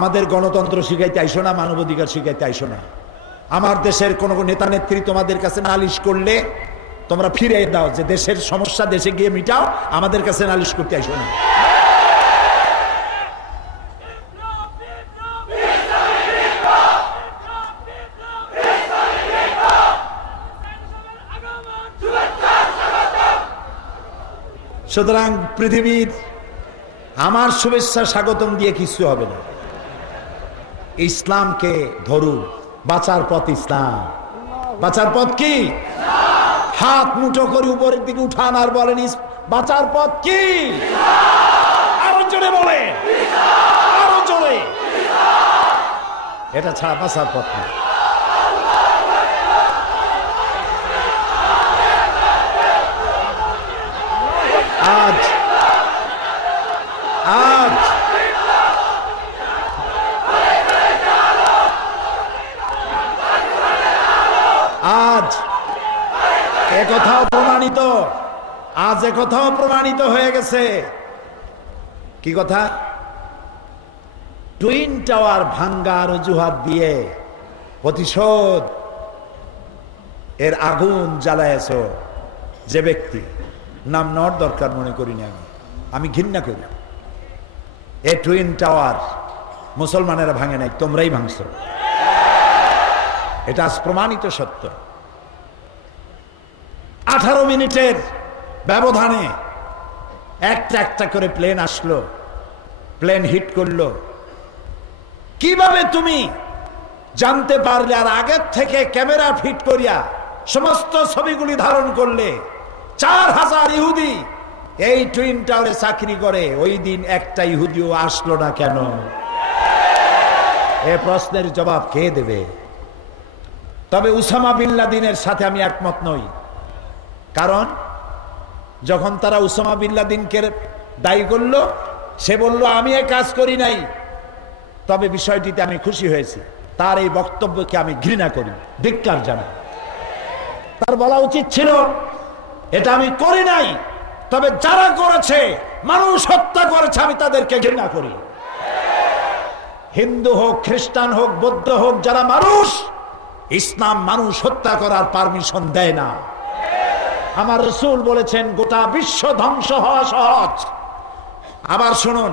আমাদের গণতন্ত্র শিখাইতে আইসো না, মানবাধিকার শিখাইতে আইসো না। আমার দেশের কোন নেতা নেত্রী তোমাদের কাছে নালিশ করলে তোমরা ফিরে দাও, যে দেশের সমস্যা দেশে গিয়ে মিটাও, আমাদের কাছে নালিশ করতে আইসো না। সুতরাং পৃথিবীর আমার শুভেচ্ছা স্বাগতম দিয়ে কিছু হবে না। ইসলামকে ধরু, বাঁচার পথ ইসলাম। বাঁচার পথ কি? হাত মুঠো করে উপরের দিকে উঠান আর বলেন বাঁচার পথ কি? আরো জোরে বলে, আরো জোরে। এটা ছাড়া বাঁচার পথ না। আজ আজ আজ একথাও প্রমাণিত, আজ একথাও প্রমাণিত হয়ে গেছে। কি কথা? টুইন টাওয়ার ভাঙ্গার অজুহাত দিয়ে প্রতিশোধ এর আগুন জ্বালায়েছ যে ব্যক্তি, নাম নেওয়ার দরকার মনে করি না, আমি ঘৃণা করি। এ টুইন টাওয়ার মুসলমানেরা ভাঙে নাই, তোমরাই ভাঙছো। এটা আজ প্রমাণিত সত্য। 18 মিনিটের ব্যবধানে একটা একটা করে প্লেন আসলো, প্লেন হিট করলো। কিভাবে তুমি জানতে পারলে আর আগের থেকে ক্যামেরা ফিট করিয়া সমস্ত ছবিগুলি ধারণ করলে? 4000 ইহুদি এই টুইন টাওয়ারে চাকরি করে, ওই দিন একটা ইহুদিও আসলো না কেন? এ প্রশ্নের জবাব কে দেবে? তবে উসামা বিন লাদেনের সাথে আমি একমত নই। কারণ যখন তারা উসামা বিন লাদেনকে দায়ী করলো, সে বলল আমি এ কাজ করি নাই। তবে বিষয়টিতে আমি খুশি হয়েছি, তার এই বক্তব্যকে আমি ঘৃণা করি, ধিক্কার জানাই। তার বলা উচিত ছিল এটা আমি করি নাই, তবে যারা করেছে, মানুষ হত্যা করেছে, আমি তাদেরকে ঘৃণা করি। হিন্দু হোক, খ্রিস্টান হোক, বৌদ্ধ হোক, যারা মানুষ, ইসলাম মানুষ হত্যা করার পারমিশন দেয় না। আমার রাসূল বলেছেন গোটা বিশ্ব ধ্বংস হওয়া সহজ। আবার শুনুন,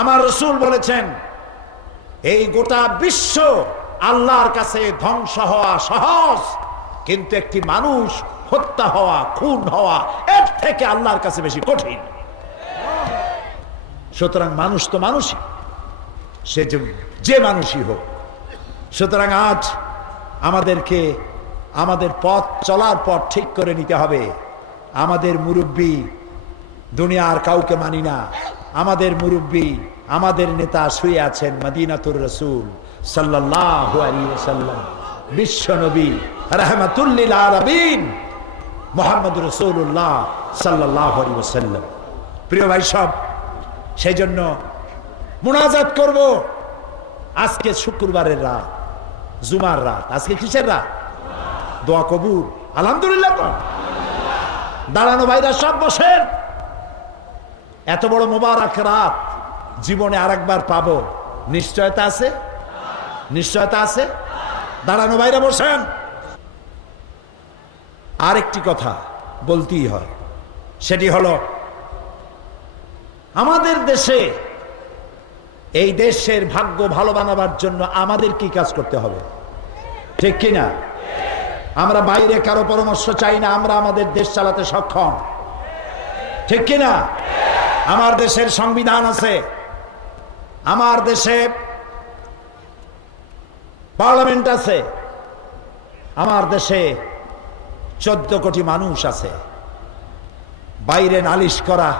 আমার রাসূল বলেছেন এই গোটা বিশ্ব আল্লাহর কাছে ধ্বংস হওয়া সহজ, কিন্তু একটি মানুষ হত্যা হওয়া, খুন হওয়া, এর থেকে আল্লাহর কাছে বেশি কঠিন। সুতরাং মানুষ তো মানুষই, সে যে মানুষই হোক। সুতরাং আজ আমাদেরকে আমাদের পথ চলার পথ ঠিক করে নিতে হবে। আমাদের মুরব্বী, দুনিয়ার কাউকে মানি না, আমাদের মুরব্বী, আমাদের নেতা শুয়ে আছেন মদিনাতুর রাসূল সাল্লাল্লাহু আলাইহি ওয়াসাল্লাম, বিশ্ব নবী রাহমাতুল লিল আলামিন মুহাম্মদুর রাসূলুল্লাহ সাল্লাল্লাহু আলাইহি ওয়াসাল্লাম। প্রিয় ভাই সব, সেই জন্য মুনাজাত করব। আজকে শুক্রবারের রাত, জুমার রাত। আজকে কিসের রাত? দোয়া কবুল, আলহামদুলিল্লাহ। দাঁড়ানো ভাইরা সব বসেন। এত বড় মোবারক রাত জীবনে আরেকবার পাবো, নিশ্চয়তা আছে? নিশ্চয়তা আছে? দাঁড়ানো ভাইরা বসেন। আরেকটি কথা বলতেই হয়, সেটি হলো আমাদের দেশে, এই দেশের ভাগ্য ভালো বানাবার জন্য আমাদের কি কাজ করতে হবে, ঠিক কিনা? আমরা বাইরে কারো পরামর্শ চাই না, আমরা আমাদের দেশ চালাতে সক্ষম, ঠিক কিনা? আমার দেশের সংবিধান আছে, আমার দেশে পার্লামেন্ট আছে, আমার দেশে 14 কোটি মানুষ আছে। বাইরে নালিশ করা,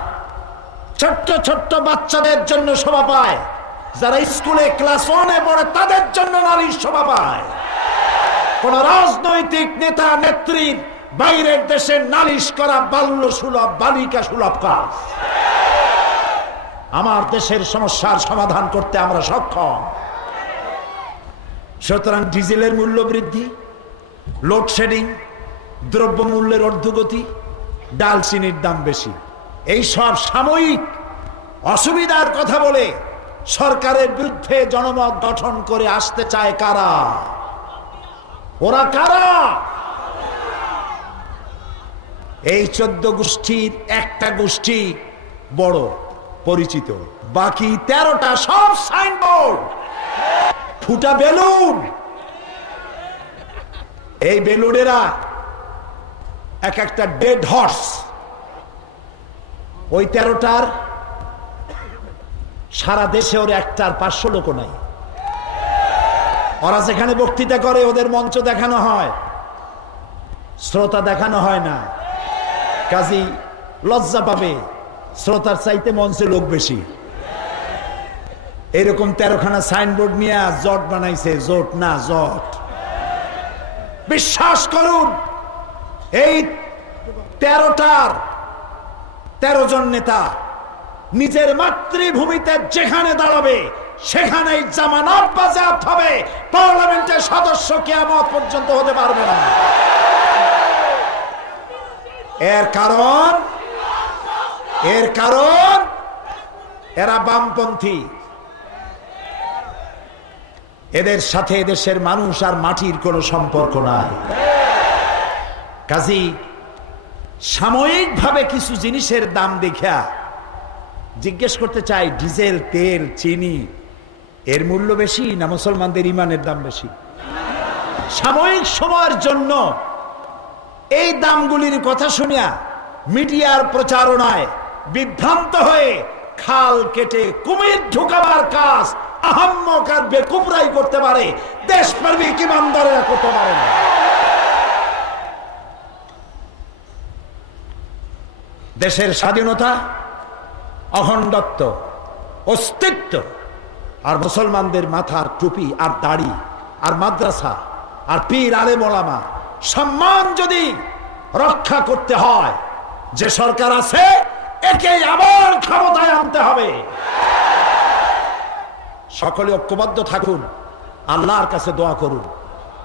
ছোট্ট ছোট্ট বাচ্চাদের জন্য শোভা পায়, যারা স্কুলে ক্লাস 1-এ পড়ে তাদের জন্য নালিশ শোভা পায়। কোন রাজনৈতিক নেতা নেত্রীর বাইরের দেশে নালিশ করা বাল্য সুলভ, বালিকা সুলভ কাজ। আমার দেশের সমস্যার সমাধান করতে আমরা সক্ষম। সুতরাং ডিজেলের মূল্য বৃদ্ধি, লোডশেডিং, দ্রব্যমূল্যের ঊর্ধ্বগতি, ডাল চিনির দাম বেশি, এই সব সাময়িক অসুবিধার কথা বলে সরকারের বিরুদ্ধে জনমত গঠন করে আসতে চায় কারা? ওরা কারা? এই 14 গোষ্ঠীর একটা গোষ্ঠী বড় পরিচিত, বাকি 13টা সব সাইনবোর্ড, ফুটা বেলুন। এই বেলুনেরা এক একটা ডেড হর্স। ওই 13টার সারা দেশে ওর একটার 500 লোক নাই। ওরা যেখানে বক্তৃতা করে ওদের মঞ্চ দেখানো হয়, শ্রোতা দেখানো হয় না। কাজী লজ্জা পাবে, শ্রোতার চাইতে মঞ্চে লোক বেশি। এরকম 13খানা সাইনবোর্ড নিয়ে জট বানাইছে। জোট না, জট। বিশ্বাস করুন, এই 13টার 13 জন নেতা নিজের মাতৃভূমিতে যেখানে দাঁড়াবে সেখানেই জামানত বাজেয়াপ্ত হবে। পার্লামেন্টের সদস্য কিয়ামত পর্যন্ত হতে পারবে না। এর কারণ এরা বামপন্থী। এদের সাথে দেশের মানুষ আর মাটির কোনো সম্পর্ক নাই। কাজী সাময়িকভাবে কিছু জিনিসের দাম দেখা জিজ্ঞেস করতে চাই, ডিজেল, তেল, চিনি এর মূল্য বেশি না মুসলমানদের ইমানের দাম বেশি? সাময়িক সময়ের জন্য এই দামগুলির কথা শুনিয়া মিডিয়ার প্রচারণায় বিভ্রান্ত হয়ে খাল কেটে কুমির ঢুকাবার কাজ আহাম্মক আর বেকুবরাই করতে পারে, দেশপ্রেমিক ইমানদারেরা করতে পারে না। দেশের স্বাধীনতা, অখণ্ডত্ব, অস্তিত্ব আর মুসলমানদের মাথার টুপি আর দাড়ি আর মাদ্রাসা আর পীর আলেম ওলামা সম্মান যদি রক্ষা করতে হয়, যে সরকার আছে একে আবার ক্ষমতায় আনতে হবে। সকলে ঐক্যবদ্ধ থাকুন, আল্লাহর কাছে দোয়া করুন,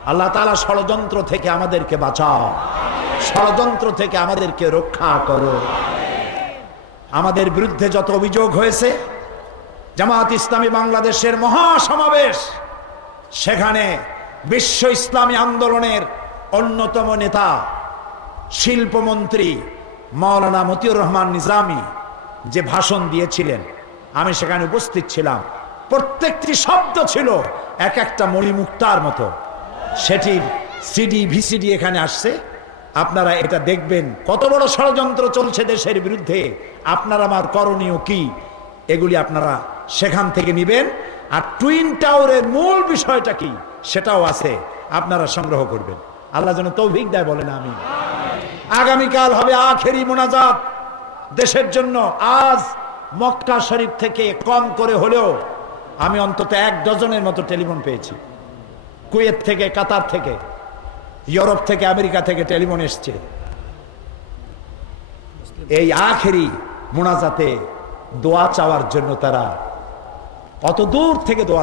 আল্লাহ তাআলা ষড়যন্ত্র থেকে আমাদেরকে বাঁচাও, ষড়যন্ত্র থেকে আমাদেরকে রক্ষা করো। আমাদের বিরুদ্ধে যত অভিযোগ হয়েছে, জামাত ইসলামী বাংলাদেশের মহাসমাবেশ, সেখানে বিশ্ব ইসলামী আন্দোলনের অন্যতম নেতা শিল্পমন্ত্রী মাওলানা মতিউর রহমান নিজামী যে ভাষণ দিয়েছিলেন, আমি সেখানে উপস্থিত ছিলাম। প্রত্যেকটি শব্দ ছিল এক একটা মণিমুক্তার মতো। সেটির সিডি ভিসিডি এখানে আসছে, আপনারা এটা দেখবেন কত বড় ষড়যন্ত্র চলছে দেশের বিরুদ্ধে, আপনার আমার করণীয় কি, এগুলি আপনারা সেখান থেকে নিবেন। আর টুইন টাওয়ারের মূল বিষয়টা কি সেটাও আছে, আপনারা সংগ্রহ করবেন। আল্লাহ যেন তৌফিক দেয়, বলেন আমিন। আগামীকাল হবে আখেরি মোনাজাত দেশের জন্য। আজ মক্কা শরীফ থেকে কম করে হলেও আমি অন্তত 1 ডজনের মতো টেলিফোন পেয়েছি। কুয়েত থেকে, কাতার থেকে, ইউরোপ থেকে, আমেরিকা থেকে টেলিফোন এসছে। এই আখেরি মোনাজাতে দোয়া চাওয়ার জন্য তারা অত দূর থেকে দোয়া